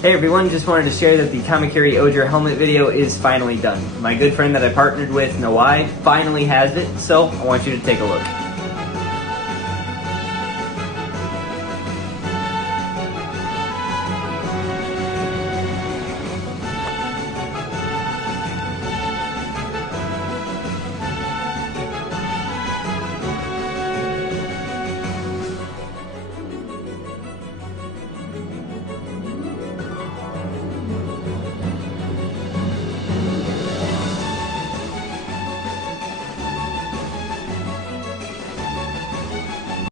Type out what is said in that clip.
Hey everyone, just wanted to share that the Kamakiri Ohger helmet video is finally done. My good friend that I partnered with, Nawai, finally has it, so I want you to take a look.